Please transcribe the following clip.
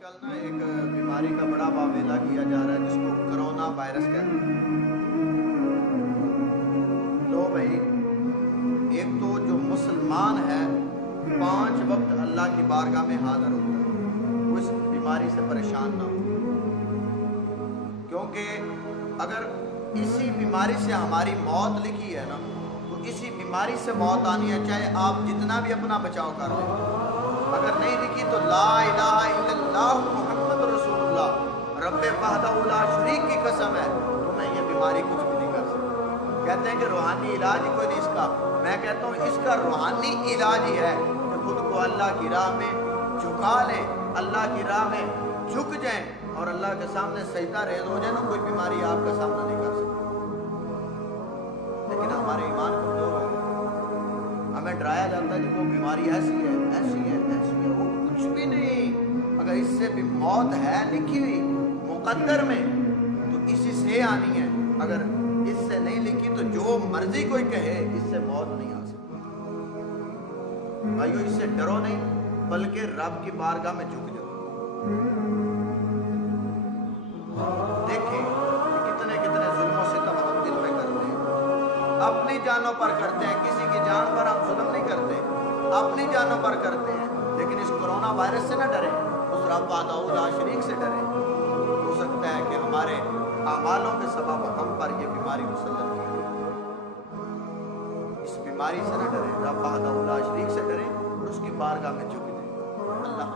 کل نا ایک بیماری کا بڑا واویلا کیا جا رہا ہے جس کو کرونا وائرس کہتے ہیں۔ لو بھائی، ایک تو جو مسلمان ہے 5 وقت اللہ کی بارگاہ میں حاضر ہوتا ہے، وہ اس بیماری سے پریشان نہ ہو، کیونکہ اگر اسی بیماری سے ہماری موت لکھی ہے نا تو اسی بیماری سے موت آنی ہے، چاہے آپ جتنا بھی اپنا بچاؤ کر لیں۔ اگر نہیں لکھی تو لا الہ الا اللہ محمد رسول اللہ رب وحدہ لا شریک کی قسم ہے تمہیں یہ بیماری کچھ بھی نہیں کر سکتی۔ کہتے ہیں کہ روحانی علاج کوئی نہیں اس کا، میں کہتا ہوں اس کا روحانی علاج ہی ہے کہ خود کو اللہ کی راہ میں جھکا لیں، اللہ کی راہ میں جھک جائیں اور اللہ کے سامنے سجدہ ریز ہو جائے نا، کوئی بیماری آپ کا سامنا نہیں کر سکتی۔ لیکن ہمارے ایمان کمزور ہو، ہمیں ڈرایا جاتا ہے کہ وہ بیماری ایسی ہے ایسی ہے ایسی ہے، وہ کچھ بھی نہیں۔ اگر اس سے بھی موت ہے لکھی ہوئی مقدر میں تو اسی سے آنی ہے، اگر اس سے نہیں لکھی تو جو مرضی کوئی کہے اس سے موت نہیں آ سکتی۔ بھائیو، اس سے ڈرو نہیں بلکہ رب کی بارگاہ میں جھک جاؤ۔ دیکھیں کتنے کتنے ظلم و ستم ہم دل میں کرتے ہیں، اپنی جانوں پر کرتے ہیں، کسی کی جان پر ہم ظلم نہیں کرتے، اپنی جانوں پر کرتے ہیں۔ لیکن اس کرونا وائرس سے نہ ڈریں، اس رب وحدہ لا شریک سے ڈریں۔ ہو سکتا ہے کہ ہمارے اعمالوں کے سبب ہم پر یہ بیماری مسلط کی گئی۔ اس بیماری سے نہ ڈریں، رب وحدہ لا شریک سے ڈریں اور اس کی بارگاہ میں جھک جائیں۔ اللہ